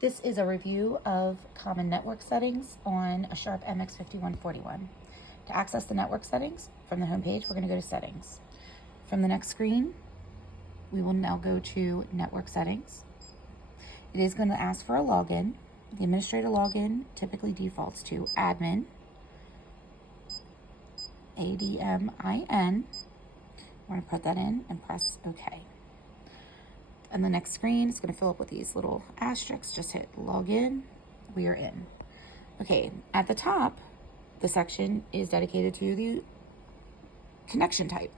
This is a review of common network settings on a Sharp mx5141. To access the network settings from the home page, we're going to go to Settings. From the next screen, we will now go to Network Settings. It is going to ask for a login. The administrator login typically defaults to admin, ADMIN. We're going to put that in and press OK. And the next screen is going to fill up with these little asterisks. Just hit login. We are in. Okay, at the top, the section is dedicated to the connection type.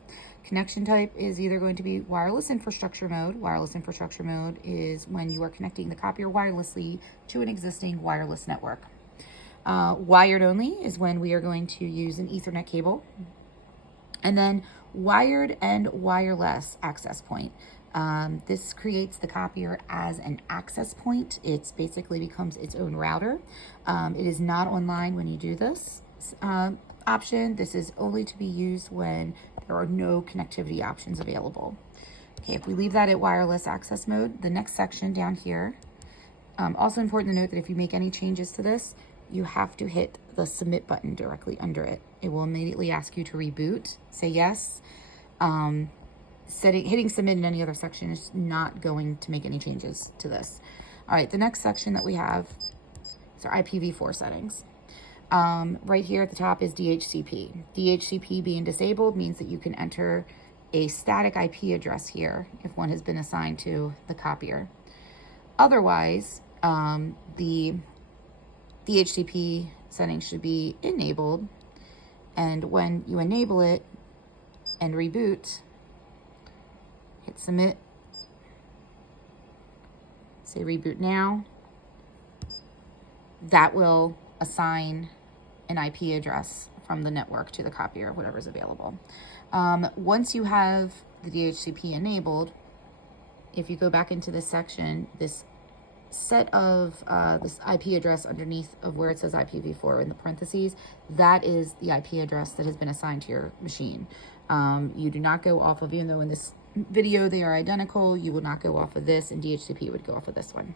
Connection type is either going to be wireless infrastructure mode. Wireless infrastructure mode is when you are connecting the copier wirelessly to an existing wireless network. Wired only is when we are going to use an Ethernet cable. And then wired and wireless access point. This creates the copier as an access point. It basically becomes its own router. It is not online when you do this option. This is only to be used when there are no connectivity options available. Okay, if we leave that at wireless access mode, the next section down here, also important to note that if you make any changes to this, you have to hit the submit button directly under it. It will immediately ask you to reboot, say yes. Hitting submit in any other section is not going to make any changes to this. All right, the next section that we have is our IPv4 settings. Right here at the top is DHCP. DHCP being disabled means that you can enter a static IP address here if one has been assigned to the copier. Otherwise, the DHCP settings should be enabled, and when you enable it and reboot, hit submit, say reboot now, that will assign an IP address from the network to the copier, whatever is available. Once you have the DHCP enabled, if you go back into this section, this set of this IP address underneath of where it says IPv4 in the parentheses, that is the IP address that has been assigned to your machine. You do not go off of, even though in this video they are identical, you will not go off of this, and DHCP would go off of this one.